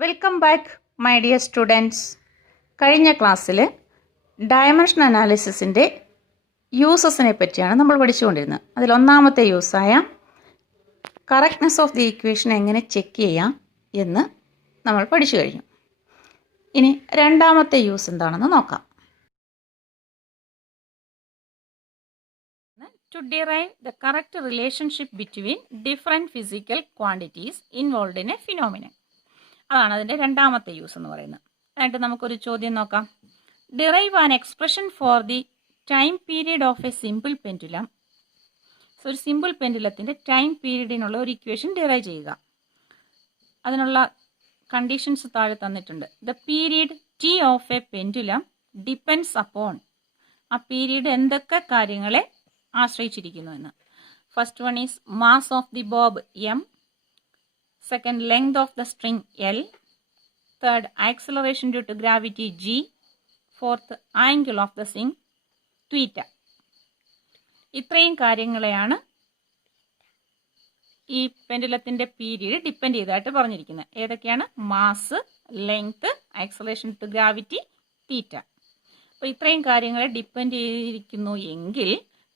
Welcome back my dear students. കഴിഞ്ഞ ക്ലാസ്സിൽ dimension അനാലിസിസിൻ്റെ യൂസസിനെ പറ്റിയാണ് നമ്മൾ പഠിച്ചുകൊണ്ടിരുന്നത്. അതിലൊന്നാമത്തെ യൂസായ കറക്റ്റ്നെസ് ഓഫ് ദി ഇക്വേഷൻ എങ്ങനെ ചെക്ക് ചെയ്യാം എന്ന് നമ്മൾ പഠിച്ചു കഴിഞ്ഞു. ഇനി രണ്ടാമത്തെ യൂസ് എന്താണെന്ന് നോക്കാം. To derive the correct relationship between different physical quantities involved in a phenomenon. അതാണ് അതിൻ്റെ രണ്ടാമത്തെ യൂസ് എന്ന് പറയുന്നത്. എന്നിട്ട് നമുക്കൊരു ചോദ്യം നോക്കാം. Derive an expression for the time period of A simple pendulum. ഒരു സിമ്പിൾ പെൻഡുലത്തിൻ്റെ ടൈം പീരീഡിനുള്ള ഒരു ഇക്വേഷൻ ഡിറൈവ് ചെയ്യുക. അതിനുള്ള കണ്ടീഷൻസ് താഴെ തന്നിട്ടുണ്ട്. The period T of A pendulum depends upon. ആ പീരീഡ് എന്തൊക്കെ കാര്യങ്ങളെ ആശ്രയിച്ചിരിക്കുന്നു എന്ന്. First one is mass of the Bob M. Second, length of the string L. Third, acceleration due to gravity G. Fourth, angle of the swing theta. ഇത്രയും കാര്യങ്ങളെയാണ് ഈ പെൻഡുലത്തിൻ്റെ period depend ചെയ്തതായിട്ട് പറഞ്ഞിരിക്കുന്നത്. ഏതൊക്കെയാണ്? Mass, length, acceleration to gravity, theta. അപ്പോൾ ഇത്രയും കാര്യങ്ങളെ depend ചെയ്തിരിക്കുന്നു എങ്കിൽ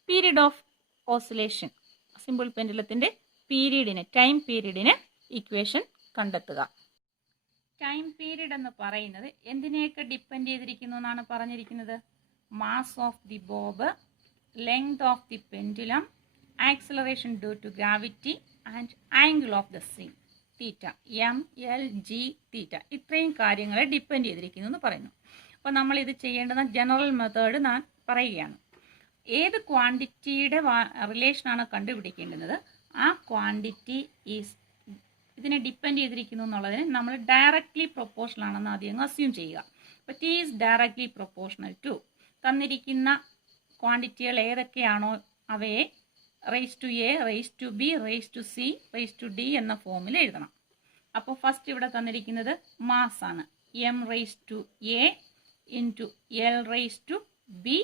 പീരീഡ് ഓഫ് ഓസിലേഷൻ, സിമ്പിൾ പെൻഡുലത്തിൻ്റെ പീരീഡിന്, ടൈം പീരീഡിന് ഇക്വേഷൻ കണ്ടെത്തുക. ടൈം പീരീഡ് എന്ന് പറയുന്നത് എന്തിനെയൊക്കെ ഡിപ്പെൻഡ് ചെയ്തിരിക്കുന്നു എന്നാണ് പറഞ്ഞിരിക്കുന്നത്? Mass of the bob, length of the pendulum, acceleration due to gravity and angle of the swing theta. M, L, G, theta. ഇത്രയും കാര്യങ്ങളെ ഡിപ്പെൻഡ് ചെയ്തിരിക്കുന്നു എന്ന് പറയുന്നു. അപ്പോൾ നമ്മൾ ഇത് ചെയ്യേണ്ടുന്ന ജനറൽ മെത്തേഡ് ഞാൻ പറയുകയാണ്. ഏത് ക്വാണ്ടിറ്റിയുടെ റിലേഷനാണ് കണ്ടുപിടിക്കേണ്ടുന്നത്, ആ ക്വാണ്ടിറ്റി ഈസ് ഇതിനെ ഡിപ്പെൻഡ് ചെയ്തിരിക്കുന്നു എന്നുള്ളതിന് നമ്മൾ ഡയറക്റ്റ്ലി പ്രൊപ്പോർഷണൽ ആണെന്ന് ആദ്യം അസ്യൂം ചെയ്യുക. അപ്പോൾ T is directly proportional to തന്നിരിക്കുന്ന ക്വാണ്ടിറ്റികൾ ഏതൊക്കെയാണോ അവയെ raise to A, raise to B, raise to C, raise to D എന്ന ഫോമിൽ എഴുതണം. അപ്പോൾ ഫസ്റ്റ് ഇവിടെ തന്നിരിക്കുന്നത് മാസ് ആണ്. M raise to A into L raise to B.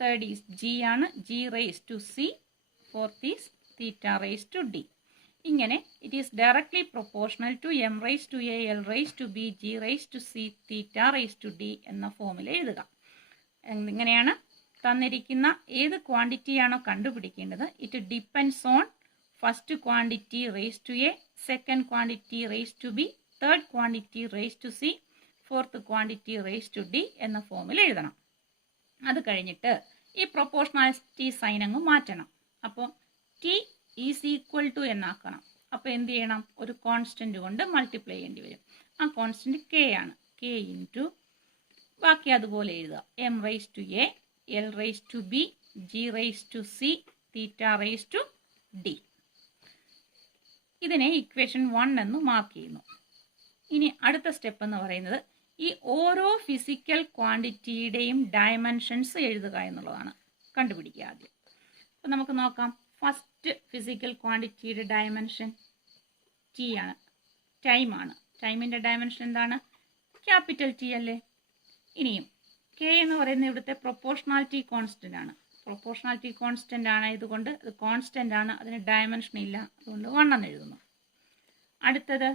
Third is G ആണ്. G raise to C. Fourth is theta raise to D. ഇങ്ങനെ it is directly proportional to M raise to A, L raise to B, G raise to C, theta raise to D എന്ന ഫോമിൽ എഴുതുക. ഇങ്ങനെയാണ് തന്നിരിക്കുന്ന ഏത് ക്വാണ്ടിറ്റിയാണോ കണ്ടുപിടിക്കേണ്ടത്, it depends on first quantity raise to A, second quantity raise to B, third quantity raise to C, fourth quantity raise to D എന്ന ഫോമിൽ എഴുതണം. അത് കഴിഞ്ഞിട്ട് ഈ പ്രൊപ്പോർഷണാലിറ്റി സൈൻ അങ്ങ് മാറ്റണം. അപ്പോൾ ടി ഈസ് ഈക്വൽ ടു എന്നാക്കണം. അപ്പോൾ എന്ത് ചെയ്യണം? ഒരു കോൺസ്റ്റന്റ് കൊണ്ട് മൾട്ടിപ്ലൈ ചെയ്യേണ്ടി വരും. ആ കോൺസ്റ്റന്റ് കെ ആണ്. കെ ഇൻറ്റു ബാക്കി അതുപോലെ എഴുതുക. M raise to A, L raise to B, G raise to C, theta raise to D. ഇതിനെ ഇക്വേഷൻ 1 എന്ന് മാർക്ക് ചെയ്യുന്നു. ഇനി അടുത്ത സ്റ്റെപ്പ് എന്ന് പറയുന്നത് ഈ ഓരോ ഫിസിക്കൽ ക്വാണ്ടിറ്റിയുടെയും ഡയമെൻഷൻസ് എഴുതുക എന്നുള്ളതാണ്. കണ്ടുപിടിക്കുക ആദ്യം. അപ്പോൾ നമുക്ക് നോക്കാം. ഫസ്റ്റ് ഫിസിക്കൽ ക്വാണ്ടിറ്റിയുടെ ഡയമെൻഷൻ ടി ആണ്, ടൈമാണ്. ടൈമിൻ്റെ ഡയമെൻഷൻ എന്താണ്? ക്യാപിറ്റൽ ടി അല്ലേ. ഇനിയും കെ എന്ന് പറയുന്നത് ഇവിടുത്തെ പ്രൊപ്പോർഷണാലിറ്റി കോൺസ്റ്റന്റ് ആണ്. പ്രൊപ്പോർഷണാലിറ്റി കോൺസ്റ്റന്റ് ആണ്, ഇതുകൊണ്ട് ഇത് കോൺസ്റ്റന്റ് ആണ്, അതിന് ഡയമെൻഷൻ ഇല്ല, അതുകൊണ്ട് 1 എന്ന് എഴുതുന്നു. അടുത്തത്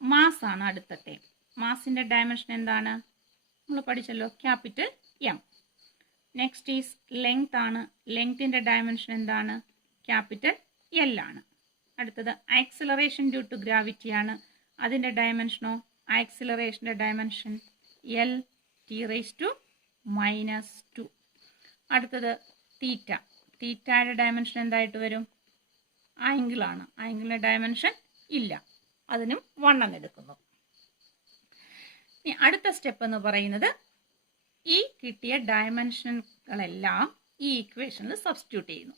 മാസ് ആണ്. അടുത്ത ടൈം മാസിൻ്റെ ഡയമെൻഷൻ എന്താണ്? നമ്മൾ പഠിച്ചല്ലോ, capital M. Next is length ആണ്. ലെങ്തിൻ്റെ ഡയമെൻഷൻ എന്താണ്? ക്യാപിറ്റൽ എൽ ആണ്. അടുത്തത് ആക്സിലറേഷൻ ഡ്യൂ ടു ഗ്രാവിറ്റി ആണ്. അതിൻ്റെ ഡയമെൻഷനോ, ആക്സിലറേഷൻ്റെ dimension L T raise to -2. അടുത്തത് തീറ്റ. തീറ്റയുടെ ഡയമെൻഷൻ എന്തായിട്ട് വരും? ആംഗിളാണ്. ആംഗിളിൻ്റെ ഡയമെൻഷൻ ഇല്ല, അതിനും 1 എന്ന് എടുക്കുന്നു. ഇനി അടുത്ത സ്റ്റെപ്പ് എന്ന് പറയുന്നത് ഈ കിട്ടിയ ഡയമെൻഷനുകളെല്ലാം ഈ ഇക്വേഷനിൽ സബ്സ്റ്റിറ്റ്യൂട്ട് ചെയ്യുന്നു.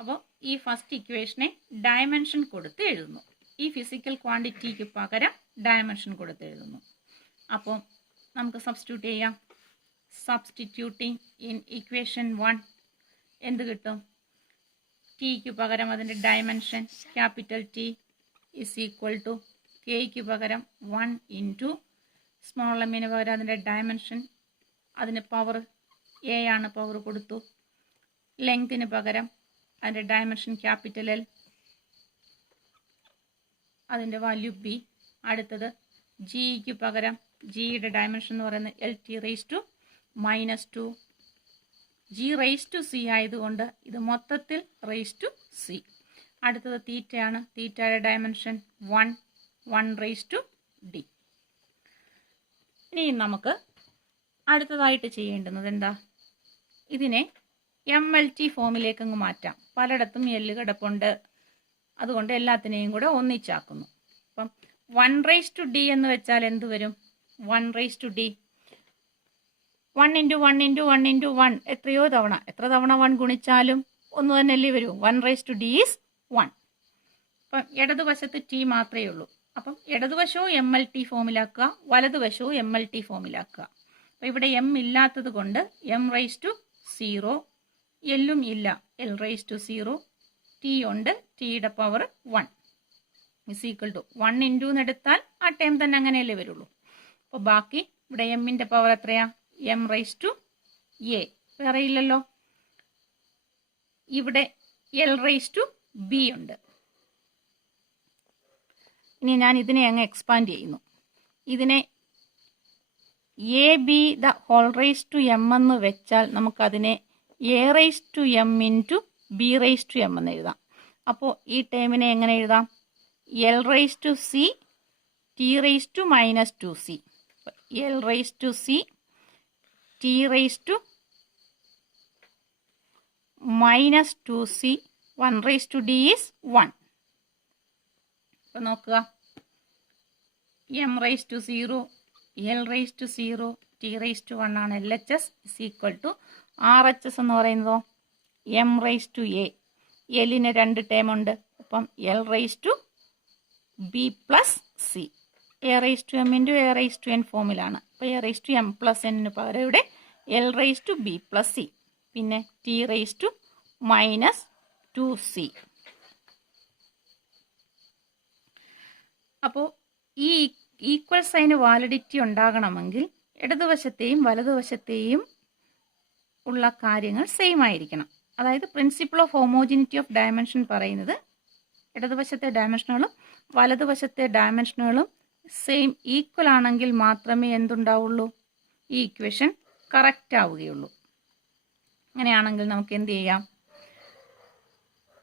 അപ്പോൾ ഈ ഫസ്റ്റ് ഇക്വേഷനെ ഡയമെൻഷൻ കൊടുത്ത് എഴുതുന്നു. ഈ ഫിസിക്കൽ ക്വാണ്ടിറ്റിക്ക് പകരം ഡയമെൻഷൻ കൊടുത്ത് എഴുതുന്നു. അപ്പോൾ നമുക്ക് സബ്സ്റ്റിറ്റ്യൂട്ട് ചെയ്യാം. സബ്സ്റ്റിറ്റ്യൂട്ടിങ് ഇൻ ഇക്വേഷൻ 1 എന്ത് കിട്ടും? ടിക്ക് പകരം അതിൻ്റെ dimension capital T is equal to കെയ്ക്ക് പകരം 1 ഇൻറ്റു സ്മോൾ എമ്മിന് പകരം അതിൻ്റെ ഡയമെൻഷൻ, അതിന് പവർ എ ആണ്, പവർ കൊടുത്തു. ലെങ്തിന് പകരം അതിൻ്റെ ഡയമെൻഷൻ ക്യാപിറ്റൽ എൽ, അതിൻ്റെ വാല്യൂ ബി. അടുത്തത് ജിക്ക് പകരം ജിയുടെ ഡയമെൻഷൻ എന്ന് പറയുന്നത് LT⁻². G raise to C ആയതുകൊണ്ട് ഇത് മൊത്തത്തിൽ റേസ് ടു സി. അടുത്തത് തീറ്റയാണ്. തീറ്റയുടെ ഡയമെൻഷൻ 1/d. ഇനി നമുക്ക് അടുത്തതായിട്ട് ചെയ്യേണ്ടുന്നത് എന്താ? ഇതിനെ MLT ഫോമിലേക്ക് അങ്ങ് മാറ്റാം. പലയിടത്തും എല്ല് കിടപ്പുണ്ട്, അതുകൊണ്ട് എല്ലാത്തിനെയും കൂടെ ഒന്നിച്ചാക്കുന്നു. അപ്പം 1/d എന്ന് വെച്ചാൽ എന്ത് വരും? 1/d 1 × 1 × 1 × 1 എത്രയോ തവണ, എത്ര തവണ 1 ഗുണിച്ചാലും ഒന്ന് തന്നെയല്ലേ വരൂ. 1/d is 1. അപ്പം ഇടതുവശത്ത് t മാത്രമേ ഉള്ളൂ. അപ്പം ഇടതുവശവും MLT ഫോമിലാക്കുക, വലതുവശവും MLT ഫോമിലാക്കുക. അപ്പം ഇവിടെ m ഇല്ലാത്തത് കൊണ്ട് m⁻0, എല്ലും ഇല്ല, L⁻0, t ഉണ്ട്, tയുടെ പവർ 1 = 1 × എടുത്താൽ ആ ടൈം തന്നെ അങ്ങനെയല്ലേ വരുള്ളൂ. അപ്പോൾ ബാക്കി ഇവിടെ എമ്മിൻ്റെ പവർ എത്രയാ? m⁻a. വേറെ ഇല്ലല്ലോ. ഇവിടെ L⁻b ഉണ്ട്. ഇനി ഞാൻ ഇതിനെ അങ്ങ് എക്സ്പാൻഡ് ചെയ്യുന്നു. ഇതിനെ ab⁻m എന്ന് വെച്ചാൽ നമുക്കതിനെ a⁻m × b⁻m എന്ന് എഴുതാം. അപ്പോൾ ഈ ടേമിനെ എങ്ങനെ എഴുതാം? L⁻c t⁻−2c. L⁻c t⁻−2c 1/d is 1. അപ്പോൾ നോക്കുക, m⁻0, L⁻0, t⁻1 ആണ് LHS = RHS എന്ന് പറയുന്നതോ m⁻a. എല്ലിന് 2 ടേം ഉണ്ട്. അപ്പം L⁻b + c. a⁻m × a⁻n ഫോമിലാണ്. അപ്പോൾ a⁻m + n പകരം ഇവിടെ L⁻b + c. പിന്നെ t⁻−2c. അപ്പോൾ ഈ ഈക്വൽ സൈന് വാലിഡിറ്റി ഉണ്ടാകണമെങ്കിൽ ഇടതുവശത്തെയും വലതുവശത്തെയും ഉള്ള കാര്യങ്ങൾ സെയിം ആയിരിക്കണം. അതായത് principle of homogeneity of dimension പറയുന്നത് ഇടതുവശത്തെ ഡയമെൻഷനുകളും വലതുവശത്തെ ഡയമെൻഷനുകളും സെയിം ഈക്വൽ ആണെങ്കിൽ മാത്രമേ എന്തുണ്ടാവുള്ളൂ? ഈ ഇക്വേഷൻ കറക്റ്റ് ആവുകയുള്ളൂ. അങ്ങനെയാണെങ്കിൽ നമുക്ക് എന്ത് ചെയ്യാം?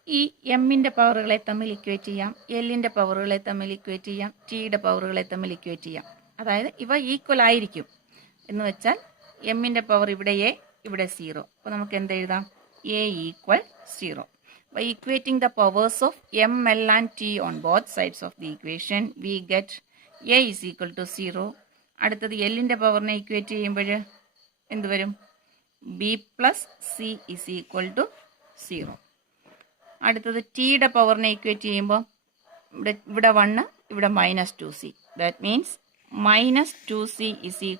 ഈ എമ്മിൻ്റെ പവറുകളെ തമ്മിൽ ഇക്വേറ്റ് ചെയ്യാം, എല്ലിൻ്റെ പവറുകളെ തമ്മിൽ ഇക്വേറ്റ് ചെയ്യാം, ടിയുടെ പവറുകളെ തമ്മിൽ ഇക്വേറ്റ് ചെയ്യാം. അതായത് ഇവ ഈക്വൽ ആയിരിക്കും എന്ന് വെച്ചാൽ എമ്മിൻ്റെ പവർ ഇവിടെ എ, ഇവിടെ 0. അപ്പോൾ നമുക്ക് എന്ത് എഴുതാം? a = 0. By equating the powers of m, l and t on both sides of the equation, we get a = 0. അടുത്തത് എല്ലിൻ്റെ പവറിനെ ഇക്വേറ്റ് ചെയ്യുമ്പോൾ എന്ത് വരും? b + c = 0. അടുത്തത് ടിയുടെ പവറിനെ ഇക്വേറ്റ് ചെയ്യുമ്പോൾ ഇവിടെ 1, ഇവിടെ -2c. That means -2c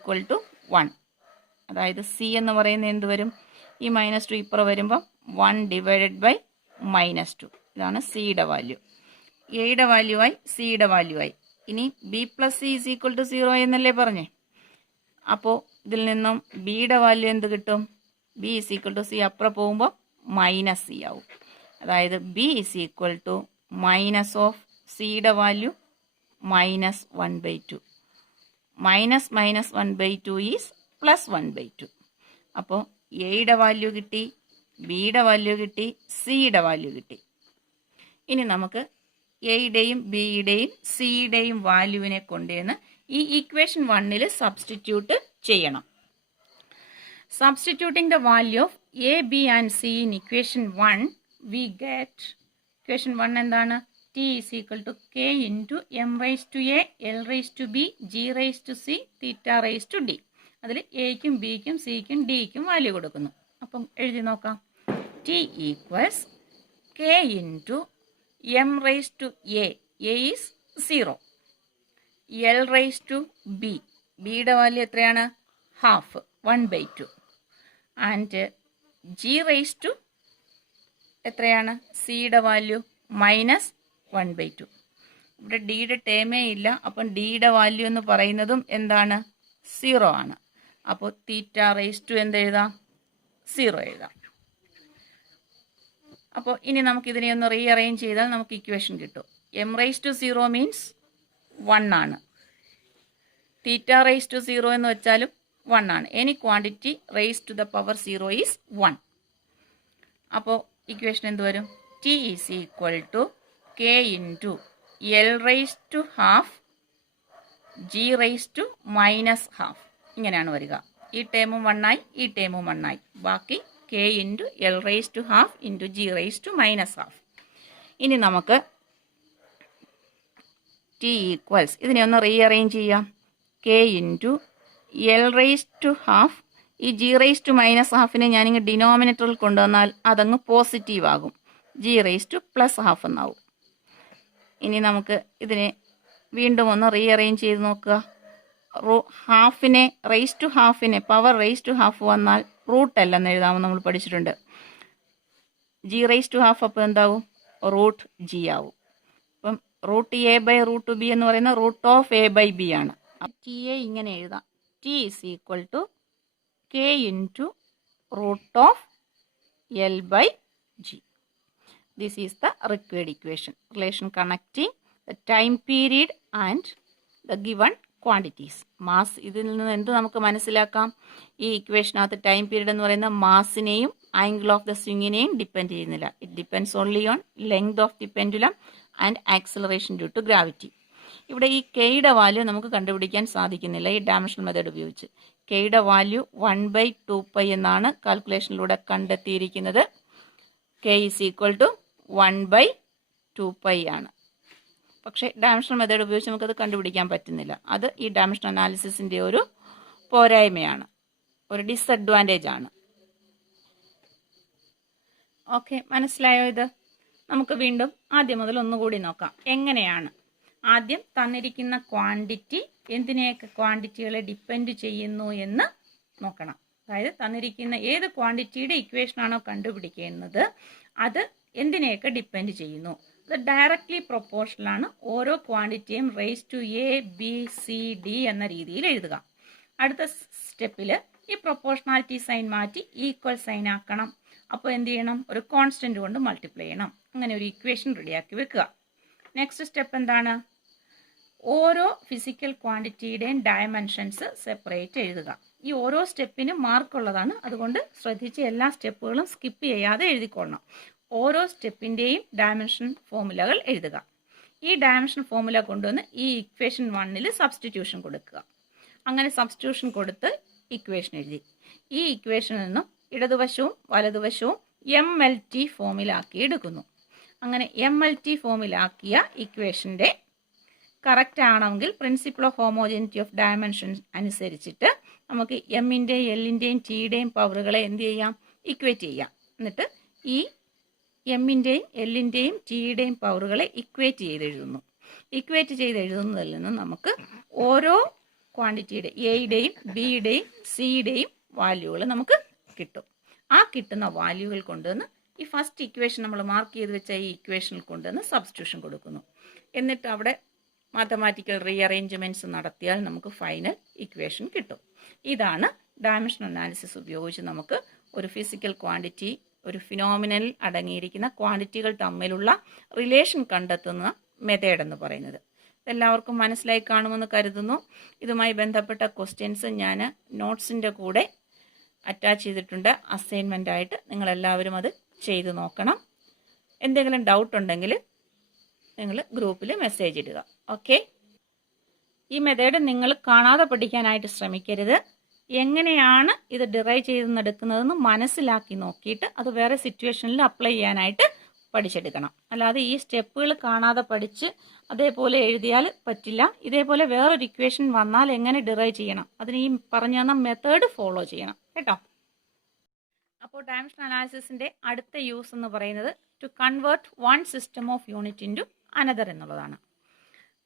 = 1. അതായത് c എന്ന് പറയുന്നത് എന്ത് വരും? ഈ -2 ഇപ്പുറം വരുമ്പോൾ 1 / -2. ഇതാണ് സിയുടെ വാല്യൂ. എയുടെ വാല്യൂ ആയി, സിയുടെ വാല്യൂ ആയി. ഇനി b + c = 0 എന്നല്ലേ പറഞ്ഞേ? അപ്പോൾ ഇതിൽ നിന്നും ബിയുടെ വാല്യൂ എന്ത് കിട്ടും? b = c അപ്പുറം പോകുമ്പോൾ -c ആവും. അതായത് b = സിയുടെ വാല്യൂ -1/2. -1/2 ഈസ് +1/2. അപ്പോൾ എയുടെ വാല്യൂ കിട്ടി, ബിയുടെ വാല്യൂ കിട്ടി, സിയുടെ വാല്യൂ കിട്ടി. ഇനി നമുക്ക് എയുടെയും ബിയുടെയും സിയുടെയും വാല്യൂവിനെ കൊണ്ടുവന്ന് ഈ ഇക്വേഷൻ 1 സബ്സ്റ്റിറ്റ്യൂട്ട് ചെയ്യണം. Substituting the value of a, b and c in equation 1, we get equation 1 എന്താണ്? t = k × m⁻a, l⁻b, g⁻c, θ⁻d. അതിൽ എക്കും ബിക്കും സിക്കും ഡിക്കും വാല്യൂ കൊടുക്കുന്നു. അപ്പം എഴുതി നോക്കാം. t = k × m⁻a, a is 0, l⁻b, ബിയുടെ വാല്യൂ എത്രയാണ്? ഹാഫ്, 1/2, ആൻഡ് g⁻, എത്രയാണ്? സിയുടെ വാല്യൂ -1/2. ഇവിടെ ഡിയുടെ ടേമേ ഇല്ല. അപ്പം ഡിയുടെ വാല്യൂ എന്ന് പറയുന്നതും എന്താണ്? 0 ആണ്. അപ്പോൾ θ⁻, എന്തെഴുതാം? 0 എഴുതാം. അപ്പോൾ ഇനി നമുക്കിതിനെ ഒന്ന് റീഅറേഞ്ച് ചെയ്താൽ നമുക്ക് ഇക്വേഷൻ കിട്ടും. m⁻0 മീൻസ് 1 ആണ്. തീറ്റ റേസ് ടു 0 എന്ന് വെച്ചാലും 1 ആണ്. Any quantity raise to the power 0 is 1. അപ്പോൾ ഇക്വേഷൻ എന്ത് വരും? T is equal to K into L raise to half G raise to minus half. ഇങ്ങനെയാണ് വരിക. ഈ ടേമും 1 ആയി, ഈ ടേമും 1 ആയി. ബാക്കി K into L raise to half into G raise to minus half. ഇനി നമുക്ക് ടി ഈക്വൽസ് ഇതിനെ ഒന്ന് റീഅറേഞ്ച് ചെയ്യാം. K into L raise to half, ഈ ജി റേസ് ടു മൈനസ് ഹാഫിനെ ഞാനിങ്ങ് ഡിനോമിനേറ്ററിൽ കൊണ്ടുവന്നാൽ അതങ്ങ് പോസിറ്റീവ് ആകും. G raise to plus half എന്നാവും. ഇനി നമുക്ക് ഇതിനെ വീണ്ടും ഒന്ന് റീഅറേഞ്ച് ചെയ്ത് നോക്കുക. ഹാഫിനെ റേസ് ടു ഹാഫിനെ പവർ റേസ് ടു ഹാഫ് വന്നാൽ റൂട്ട് എൽ എന്ന് എഴുതാമെന്ന് നമ്മൾ പഠിച്ചിട്ടുണ്ട്. ജി റേസ് ടു ഹാഫ് അപ്പോൾ എന്താവും? റൂട്ട് ജി ആവും. അപ്പം root A by root B എന്ന് പറയുന്നത് root of A by B ആണ്. ടി എ ഇങ്ങനെ എഴുതാം. T is equal to K into root of L by G. This is the required equation. Relation connecting the time period and the given quantities. Mass ഇതിൽ നിന്ന് എന്ത് നമുക്ക് മനസ്സിലാക്കാം? ഈ ഇക്വേഷനകത്ത് time period എന്ന് പറയുന്ന മാസിനെയും ആംഗിൾ ഓഫ് ദ സ്വിങ്ങിനെയും ഡിപ്പെൻഡ് ചെയ്യുന്നില്ല. It depends only on length of the pendulum and acceleration due to gravity. ഇവിടെ ഈ കെയുടെ വാല്യൂ നമുക്ക് കണ്ടുപിടിക്കാൻ സാധിക്കുന്നില്ല ഈ ഡയമെൻഷണൽ മെത്തേഡ് ഉപയോഗിച്ച്. കെയുടെ വാല്യൂ 1/2π എന്നാണ് കാൽക്കുലേഷനിലൂടെ കണ്ടെത്തിയിരിക്കുന്നത്. കെ ഈസ് ഈക്വൽ ടു 1/2π ആണ്. പക്ഷേ ഡയമെൻഷണൽ മെത്തേഡ് ഉപയോഗിച്ച് നമുക്കത് കണ്ടുപിടിക്കാൻ പറ്റുന്നില്ല. അത് ഈ ഡയമെൻഷണൽ അനാലിസിസിൻ്റെ ഒരു പോരായ്മയാണ്, ഒരു ഡിസഡ്വാൻറ്റേജ് ആണ്. ഓക്കെ, മനസ്സിലായോ? ഇത് നമുക്ക് വീണ്ടും ആദ്യം മുതൽ ഒന്നുകൂടി നോക്കാം. എങ്ങനെയാണ് ആദ്യം തന്നിരിക്കുന്ന ക്വാണ്ടിറ്റി എന്തിനെയൊക്കെ ക്വാണ്ടിറ്റികളെ ഡിപ്പെൻഡ് ചെയ്യുന്നു എന്ന് നോക്കണം. അതായത് തന്നിരിക്കുന്ന ഏത് ക്വാണ്ടിറ്റിയുടെ ഇക്വേഷനാണോ കണ്ടുപിടിക്കുന്നത് അത് എന്തിനെയൊക്കെ ഡിപ്പെൻഡ് ചെയ്യുന്നു. അത് ഡയറക്ട്ലി പ്രൊപ്പോർഷണലാണ്. ഓരോ ക്വാണ്ടിറ്റിയും raise to A B C D എന്ന രീതിയിൽ എഴുതുക. അടുത്ത സ്റ്റെപ്പിൽ ഈ പ്രൊപ്പോർഷണാലിറ്റി സൈൻ മാറ്റി ഈക്വൽ സൈൻ ആക്കണം. അപ്പോൾ എന്ത് ചെയ്യണം? ഒരു കോൺസ്റ്റന്റ് കൊണ്ട് മൾട്ടിപ്ലൈ ചെയ്യണം. അങ്ങനെ ഒരു ഇക്വേഷൻ റെഡിയാക്കി വെക്കുക. നെക്സ്റ്റ് സ്റ്റെപ്പ് എന്താണ്? ഓരോ ഫിസിക്കൽ ക്വാണ്ടിറ്റിയുടെയും ഡയമെൻഷൻസ് സെപ്പറേറ്റ് എഴുതുക. ഈ ഓരോ സ്റ്റെപ്പിനും മാർക്കുള്ളതാണ്. അതുകൊണ്ട് ശ്രദ്ധിച്ച് എല്ലാ സ്റ്റെപ്പുകളും സ്കിപ്പ് ചെയ്യാതെ എഴുതിക്കൊള്ളണം. ഓരോ സ്റ്റെപ്പിൻ്റെയും ഡയമെൻഷൻ ഫോമുലകൾ എഴുതുക. ഈ ഡയമെൻഷൻ ഫോമുല കൊണ്ടുവന്ന് ഈ ഇക്വേഷൻ 1ൽ സബ്സ്റ്റിറ്റ്യൂഷൻ കൊടുക്കുക. അങ്ങനെ സബ്സ്റ്റിറ്റ്യൂഷൻ കൊടുത്ത് ഇക്വേഷൻ എഴുതി. ഈ ഇക്വേഷനിൽ നിന്നും ഇടതുവശവും വലതുവശവും MLT ഫോമിലാക്കി എടുക്കുന്നു. അങ്ങനെ MLT ഫോമിലാക്കിയ ഇക്വേഷൻ്റെ കറക്റ്റ് ആണെങ്കിൽ principle of homogeneity of dimension അനുസരിച്ചിട്ട് നമുക്ക് എമ്മിൻ്റെയും എല്ലിൻ്റെയും ടിയുടെയും പവറുകളെ എന്ത് ചെയ്യാം? ഇക്വേറ്റ് ചെയ്യാം. എന്നിട്ട് ഈ എമ്മിൻ്റെയും എല്ലിൻ്റെയും ടിയുടെയും പവറുകളെ ഇക്വേറ്റ് ചെയ്ത് എഴുതുന്നു. ഇക്വേറ്റ് ചെയ്ത് എഴുതുന്നതിൽ നിന്ന് നമുക്ക് ഓരോ ക്വാണ്ടിറ്റിയുടെ എയുടെയും ബിയുടെയും സിയുടെയും വാല്യൂകൾ നമുക്ക് കിട്ടും. ആ കിട്ടുന്ന വാല്യൂകൾ കൊണ്ടുവന്ന് ഈ ഫസ്റ്റ് ഇക്വേഷൻ നമ്മൾ മാർക്ക് ചെയ്ത് വെച്ച ഈ ഇക്വേഷനിൽ കൊണ്ടുവന്ന് സബ്സ്റ്റിറ്റ്യൂഷൻ കൊടുക്കുന്നു. എന്നിട്ട് അവിടെ മാത്തമാറ്റിക്കൽ റീഅറേഞ്ച്മെൻറ്റ്സ് നടത്തിയാൽ നമുക്ക് ഫൈനൽ ഇക്വേഷൻ കിട്ടും. ഇതാണ് ഡയമെൻഷൻ അനാലിസിസ് ഉപയോഗിച്ച് നമുക്ക് ഒരു ഫിസിക്കൽ ക്വാണ്ടിറ്റി, ഒരു ഫിനോമിനൽ അടങ്ങിയിരിക്കുന്ന ക്വാണ്ടിറ്റികൾ തമ്മിലുള്ള റിലേഷൻ കണ്ടെത്തുന്ന മെത്തേഡ് എന്ന് പറയുന്നത്. എല്ലാവർക്കും മനസ്സിലായി കാണുമെന്ന് കരുതുന്നു. ഇതുമായി ബന്ധപ്പെട്ട ക്വസ്റ്റ്യൻസ് ഞാൻ നോട്ട്സിൻ്റെ കൂടെ അറ്റാച്ച് ചെയ്തിട്ടുണ്ട്. അസൈൻമെൻ്റ് ആയിട്ട് നിങ്ങളെല്ലാവരും അത് ചെയ്ത് നോക്കണം. എന്തെങ്കിലും ഡൗട്ട് ഉണ്ടെങ്കിൽ നിങ്ങൾ ഗ്രൂപ്പിൽ മെസ്സേജ് ഇടുക. ഓക്കെ, ഈ മെത്തേഡ് നിങ്ങൾ കാണാതെ പഠിക്കാനായിട്ട് ശ്രമിക്കരുത്. എങ്ങനെയാണ് ഇത് ഡിറൈവ് ചെയ്തെടുക്കുന്നതെന്ന് മനസ്സിലാക്കി നോക്കിയിട്ട് അത് വേറെ സിറ്റുവേഷനിൽ അപ്ലൈ ചെയ്യാനായിട്ട് പഠിച്ചെടുക്കണം. അല്ലാതെ ഈ സ്റ്റെപ്പുകൾ കാണാതെ പഠിച്ച് അതേപോലെ എഴുതിയാൽ പറ്റില്ല. ഇതേപോലെ വേറൊരു ഇക്വേഷൻ വന്നാൽ എങ്ങനെ ഡിറൈവ് ചെയ്യണം, അതിന് ഈ പറഞ്ഞു തന്ന മെത്തേഡ് ഫോളോ ചെയ്യണം കേട്ടോ. അപ്പോൾ ഡയമെൻഷൻ അനാലിസിസിൻ്റെ അടുത്ത യൂസ് എന്ന് പറയുന്നത് to convert one system of unit into another എന്നുള്ളതാണ്.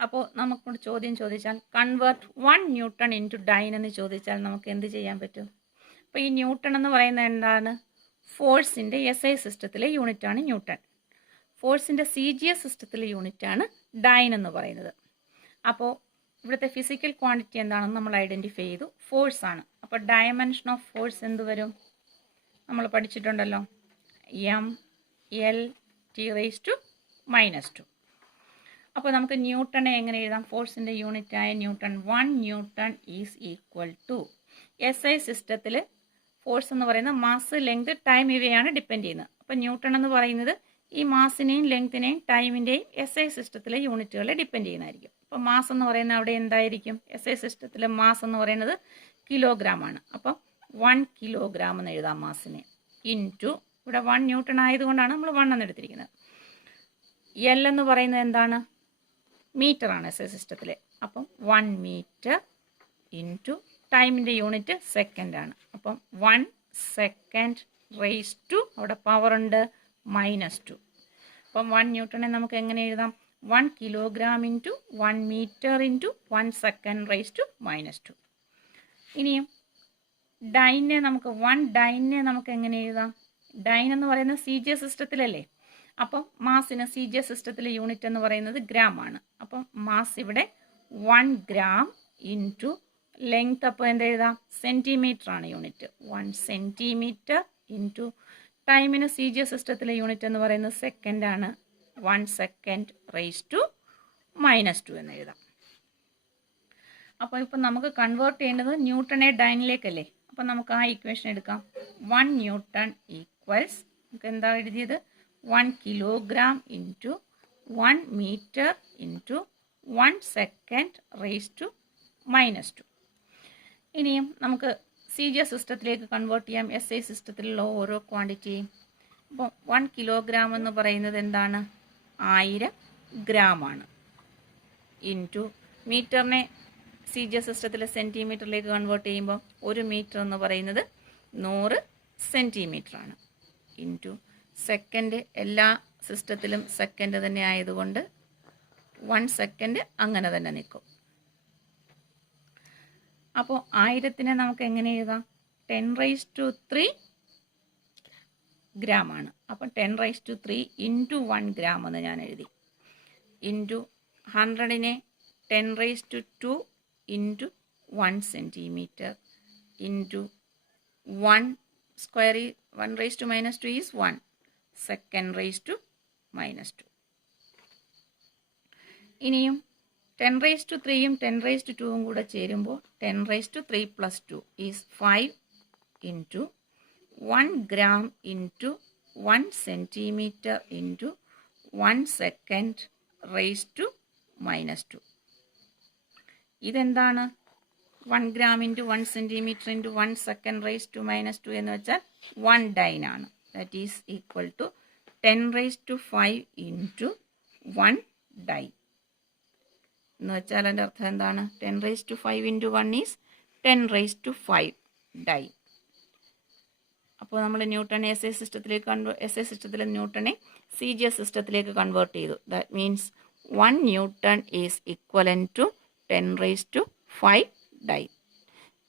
അപ്പോൾ നമുക്കൊരു ചോദ്യം ചോദിച്ചാൽ കൺവേർട്ട് 1 ന്യൂട്ടൺ ഇൻറ്റു ഡൈൻ എന്ന് ചോദിച്ചാൽ നമുക്ക് എന്ത് ചെയ്യാൻ പറ്റും? അപ്പോൾ ഈ ന്യൂട്ടൺ എന്ന് പറയുന്നത് എന്താണ്? ഫോഴ്സിൻ്റെ SI സിസ്റ്റത്തിലെ യൂണിറ്റാണ് ന്യൂട്ടൺ. ഫോഴ്സിൻ്റെ CGS സിസ്റ്റത്തിലെ യൂണിറ്റാണ് ഡൈൻ എന്ന് പറയുന്നത്. അപ്പോൾ ഇവിടുത്തെ ഫിസിക്കൽ ക്വാണ്ടിറ്റി എന്താണെന്ന് നമ്മൾ ഐഡൻറ്റിഫൈ ചെയ്തു, ഫോഴ്സ് ആണ്. അപ്പോൾ ഡയമെൻഷൻ ഓഫ് ഫോഴ്സ് എന്ത് വരും? നമ്മൾ പഠിച്ചിട്ടുണ്ടല്ലോ, MLT⁻². അപ്പോൾ നമുക്ക് ന്യൂട്ടനെ എങ്ങനെ എഴുതാം? ഫോഴ്സിൻ്റെ യൂണിറ്റായ newton, 1 newton is equal to SI സിസ്റ്റത്തിൽ ഫോഴ്സ് എന്ന് പറയുന്നത് മാസ്, ലെങ്ത്, ടൈം ഇവയാണ് ഡിപ്പെൻഡ് ചെയ്യുന്നത്. അപ്പോൾ ന്യൂട്ടൺ എന്ന് പറയുന്നത് ഈ മാസിനെയും ലെങ്ത്തിനെയും ടൈമിൻ്റെയും SI സിസ്റ്റത്തിലെ യൂണിറ്റുകളെ ഡിപ്പെൻഡ് ചെയ്യുന്നതായിരിക്കും. അപ്പോൾ മാസ് എന്ന് പറയുന്നത് അവിടെ എന്തായിരിക്കും? SI സിസ്റ്റത്തിലെ മാസ് എന്ന് പറയുന്നത് കിലോഗ്രാം ആണ്. അപ്പം 1 കിലോഗ്രാം എന്ന് എഴുതാം മാസിനെ. ഇൻറ്റു ഇവിടെ 1 ന്യൂട്ടൺ ആയതുകൊണ്ടാണ് നമ്മൾ 1 എന്ന് എടുത്തിരിക്കുന്നത്. L എന്ന് പറയുന്നത് എന്താണ്? മീറ്റർ ആണ് SI സിസ്റ്റത്തിലെ. അപ്പം 1 മീറ്റർ ഇൻറ്റു ടൈമിൻ്റെ യൂണിറ്റ് സെക്കൻഡ് ആണ്. അപ്പം 1 സെക്കൻഡ് റേസ് ടു, അവിടെ പവർ ഉണ്ട്, -2. അപ്പം 1 ന്യൂട്ടനെ നമുക്ക് എങ്ങനെ എഴുതാം? 1 kilogram into 1 metre into 1 second raise to -2. ഇനിയും ഡൈനെ നമുക്ക് 1 ഡൈനെ നമുക്ക് എങ്ങനെ എഴുതാം? ഡൈൻ എന്ന് പറയുന്നത് CGS സിസ്റ്റത്തിലല്ലേ. അപ്പം മാസിന് CGS സിസ്റ്റത്തിലെ യൂണിറ്റ് എന്ന് പറയുന്നത് ഗ്രാം ആണ്. അപ്പം മാസ് ഇവിടെ 1 ഗ്രാം ഇൻറ്റു ലെങ്ത്, അപ്പോൾ എന്താ എഴുതാം? സെൻറ്റിമീറ്റർ ആണ് യൂണിറ്റ്. 1 സെൻറ്റിമീറ്റർ ഇൻറ്റു ടൈമിന് CGS സിസ്റ്റത്തിലെ യൂണിറ്റ് എന്ന് പറയുന്നത് സെക്കൻഡ് ആണ്. 1 സെക്കൻഡ് റേസ് ടു -2 എന്ന് എഴുതാം. അപ്പോൾ ഇപ്പം നമുക്ക് കൺവേർട്ട് ചെയ്യേണ്ടത് ന്യൂട്ടനെ ഡൈനിലേക്കല്ലേ. അപ്പം നമുക്ക് ആ ഇക്വേഷൻ എടുക്കാം. 1 ന്യൂട്ടൺ ഈക്വൽസ്, നമുക്ക് എന്താ എഴുതിയത്? 1 kilogram into 1 metre into 1 second raise to -2. ഇനിയും നമുക്ക് CGS സിസ്റ്റത്തിലേക്ക് കൺവേർട്ട് ചെയ്യാം, SI സിസ്റ്റത്തിലുള്ള ഓരോ ക്വാണ്ടിറ്റിയും. അപ്പോൾ 1 കിലോഗ്രാം എന്ന് പറയുന്നത് എന്താണ്? 1000 ഗ്രാമാണ്. ഇൻറ്റു മീറ്ററിനെ CGS സിസ്റ്റത്തിലെ സെൻറ്റിമീറ്ററിലേക്ക് കൺവേർട്ട് ചെയ്യുമ്പോൾ 1 മീറ്റർ എന്ന് പറയുന്നത് 100 സെൻറ്റിമീറ്റർ ആണ്. ഇൻറ്റു സെക്കൻഡ്, എല്ലാ സിസ്റ്റത്തിലും സെക്കൻഡ് തന്നെ ആയതുകൊണ്ട് 1 സെക്കൻഡ് അങ്ങനെ തന്നെ നിൽക്കും. അപ്പോൾ 1000നെ നമുക്ക് എങ്ങനെ എഴുതാം? 10⁻³ ഗ്രാം ആണ്. അപ്പം 10⁻³ ഇൻറ്റു 1 ഗ്രാം എന്ന് ഞാൻ എഴുതി. ഇൻറ്റു 100നെ 10⁻² into 1 centimetre into 1 square, 1⁻² is 1 second raise to -2. ഇനിയും 10⁻³ 10⁻² കൂടെ ചേരുമ്പോൾ 10⁻³ + 2 is 5 into 1 gram into 1 centimetre into 1 second raise to -2. ഇതെന്താണ്? 1 gram into 1 centimetre into 1 second raise to -2 എന്ന് വെച്ചാൽ 1 ഡൈൻ ആണ്. That is equal to 10⁻5 into 1 dyne എന്ന് വെച്ചാൽ അതിൻ്റെ അർത്ഥം എന്താണ്? 10⁻5 ഇൻറ്റു 1 ഈസ് 10⁻5 ഡൈ. അപ്പോൾ നമ്മൾ ന്യൂട്ടനെ SI സിസ്റ്റത്തിലെ ന്യൂട്ടനെ CGS സിസ്റ്റത്തിലേക്ക് കൺവേർട്ട് ചെയ്തു. That means 1 newton is equivalent to 10⁻5 dyne.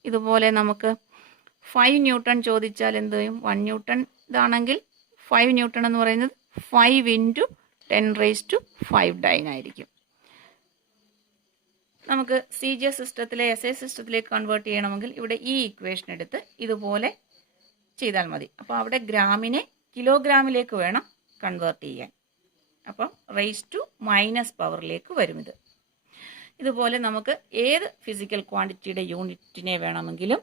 ഇതുപോലെ നമുക്ക് 5 ന്യൂട്ടൺ ചോദിച്ചാൽ എന്ത് ചെയ്യും? 1 ന്യൂട്ടൺ ഇതാണെങ്കിൽ 5 ന്യൂട്ടൺ എന്ന് പറയുന്നത് 5 ഇൻറ്റു 10⁻5 ഡൈൻ ആയിരിക്കും. നമുക്ക് CGS സിസ്റ്റത്തിലെ SI സിസ്റ്റത്തിലേക്ക് കൺവേർട്ട് ചെയ്യണമെങ്കിൽ ഇവിടെ ഈ ഇക്വേഷൻ എടുത്ത് ഇതുപോലെ ചെയ്താൽ മതി. അപ്പോൾ അവിടെ ഗ്രാമിനെ കിലോഗ്രാമിലേക്ക് വേണം കൺവേർട്ട് ചെയ്യാൻ. അപ്പം റേസ് ടു പവറിലേക്ക് വരും ഇത്. ഇതുപോലെ നമുക്ക് ഏത് ഫിസിക്കൽ ക്വാണ്ടിറ്റിയുടെ യൂണിറ്റിനെ വേണമെങ്കിലും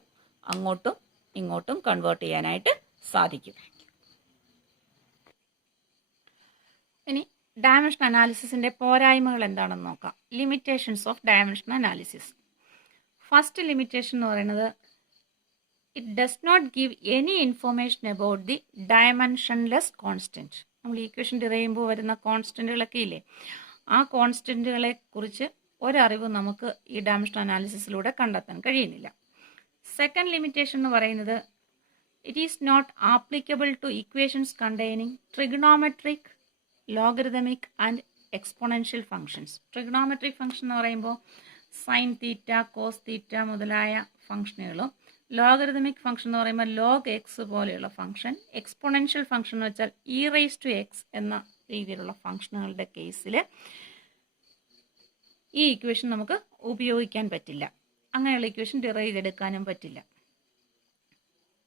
അങ്ങോട്ടും ഇങ്ങോട്ടും കൺവേർട്ട് ചെയ്യാനായിട്ട് സാധിക്കും. ഇനി ഡയമെൻഷൻ അനാലിസിസിൻ്റെ പോരായ്മകൾ എന്താണെന്ന് നോക്കാം. Limitations of dimension analysis. First limitation എന്ന് പറയുന്നത് it does not give any information about the dimensionless constant. നമ്മൾ ഈക്വേഷൻ ഡിറൈവ് ചെയ്യുമ്പോൾ വരുന്ന കോൺസ്റ്റൻറ്റുകളൊക്കെ ഇല്ലേ, ആ കോൺസ്റ്റൻറ്റുകളെ കുറിച്ച് ഒരറിവ് നമുക്ക് ഈ ഡയമെൻഷൻ അനാലിസിസിലൂടെ കണ്ടെത്താൻ കഴിയുന്നില്ല. സെക്കൻഡ് ലിമിറ്റേഷൻ എന്ന് പറയുന്നത് it is not applicable to equations containing trigonometric, logarithmic and exponential functions. Trigonometric function എന്ന് പറയുമ്പോൾ സൈൻ തീറ്റ, കോസ് തീറ്റ മുതലായ ഫംഗ്ഷനുകളും, ലോഗരിതമിക് ഫംഗ്ഷൻ എന്ന് പറയുമ്പോൾ ലോഗ് എക്സ് പോലെയുള്ള ഫംഗ്ഷൻ, എക്സ്പോണൻഷ്യൽ ഫംഗ്ഷൻ എന്ന് വെച്ചാൽ e⁻x എന്ന രീതിയിലുള്ള ഫംഗ്ഷനുകളുടെ കേസിൽ ഈ ഇക്വേഷൻ നമുക്ക് ഉപയോഗിക്കാൻ പറ്റില്ല. അങ്ങനെയുള്ള ഇക്വേഷൻ ഡിറൈവ് ചെയ്തെടുക്കാനും പറ്റില്ല.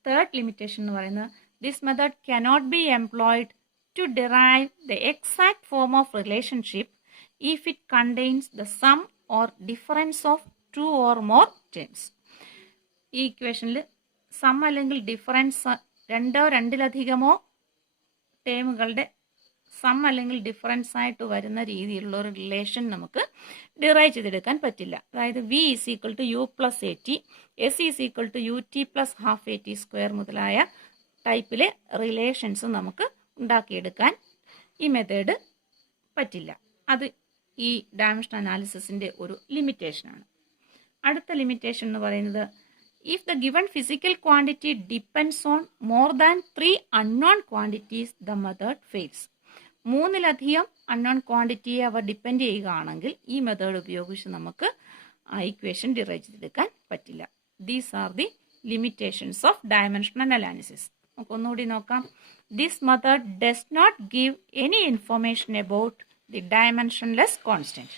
തേർഡ് ലിമിറ്റേഷൻ എന്ന് പറയുന്നത് this method cannot be employed to derive the exact form of relationship if it contains the sum or difference of two or more terms. ഈ ഇക്വേഷനിൽ സം അല്ലെങ്കിൽ ഡിഫറൻസ് രണ്ടിലധികമോ ടേമുകളുടെ സം അല്ലെങ്കിൽ difference ആയിട്ട് വരുന്ന രീതിയിലുള്ള ഒരു റിലേഷൻ നമുക്ക് ഡിറൈവ് ചെയ്തെടുക്കാൻ പറ്റില്ല. അതായത് V is equal to U plus A T, S is equal to U T plus half A T square മുതലായ ടൈപ്പിലെ റിലേഷൻസ് നമുക്ക് ഉണ്ടാക്കിയെടുക്കാൻ ഈ മെത്തേഡ് പറ്റില്ല. അത് ഈ ഡയമെൻഷൻ അനാലിസിസിൻ്റെ ഒരു ലിമിറ്റേഷനാണ്. അടുത്ത ലിമിറ്റേഷൻ എന്ന് പറയുന്നത് if the given physical quantity depends on more than 3 unknown quantities the method fails. 3-ലധികം അൺനോൺ ക്വാണ്ടിറ്റിയെ അവ ഡിപ്പെൻഡ് ചെയ്യുകയാണെങ്കിൽ ഈ മെത്തേഡ് ഉപയോഗിച്ച് നമുക്ക് ആ ഇക്വേഷൻ ഡിറൈവ് ചെയ്തെടുക്കാൻ പറ്റില്ല. These are the limitations of dimensional analysis. നമുക്ക് ഒന്നുകൂടി നോക്കാം. This method does not give any information about the dimensionless constant.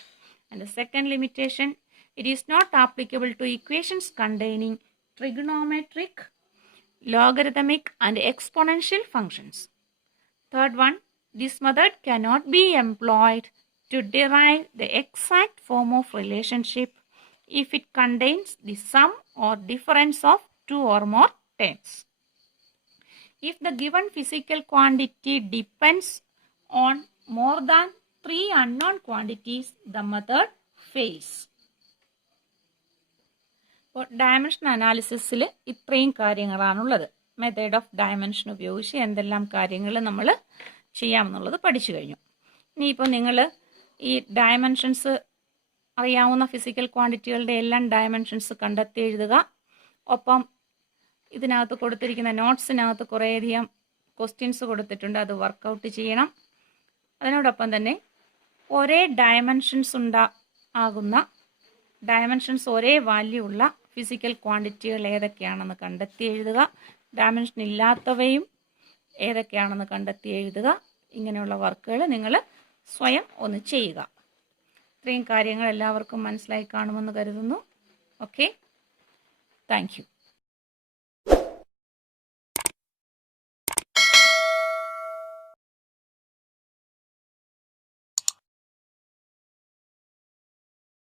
And the second limitation, it is not applicable to equations containing trigonometric, logarithmic and exponential functions. Third one, this method cannot be employed to derive the exact form of relationship if it contains the sum or difference of two or more terms. If the given physical quantity depends on more than 3 unknown quantities, the method fails. അപ്പോൾ dimension അനാലിസിസിൽ ഇത്രയും കാര്യങ്ങളാണുള്ളത്. Method of dimension ഉപയോഗിച്ച് എന്തെല്ലാം കാര്യങ്ങൾ നമ്മൾ ചെയ്യാമെന്നുള്ളത് പഠിച്ചു കഴിഞ്ഞു. ഇനിയിപ്പോൾ നിങ്ങൾ ഈ ഡയമെൻഷൻസ് അറിയാവുന്ന ഫിസിക്കൽ ക്വാണ്ടിറ്റികളുടെ എല്ലാം ഡയമെൻഷൻസ് കണ്ടെത്തി എഴുതുക. ഒപ്പം ഇതിനകത്ത് കൊടുത്തിരിക്കുന്ന നോട്ട്സിനകത്ത് കുറേയധികം ക്വസ്റ്റ്യൻസ് കൊടുത്തിട്ടുണ്ട്, അത് വർക്കൗട്ട് ചെയ്യണം. അതിനോടൊപ്പം തന്നെ ഒരേ ഡയമെൻഷൻസ് ഒരേ വാല്യൂ ഉള്ള ഫിസിക്കൽ ക്വാണ്ടിറ്റികൾ ഏതൊക്കെയാണെന്ന് കണ്ടെത്തി എഴുതുക. ഡയമെൻഷൻ ഇല്ലാത്തവയും ഏതൊക്കെയാണെന്ന് കണ്ടെത്തി എഴുതുക. ഇങ്ങനെയുള്ള വർക്കുകൾ നിങ്ങൾ സ്വയം ഒന്ന് ചെയ്യുക. ഇത്രയും കാര്യങ്ങൾ എല്ലാവർക്കും മനസ്സിലായി കാണുമെന്ന് കരുതുന്നു. Okay, thank you.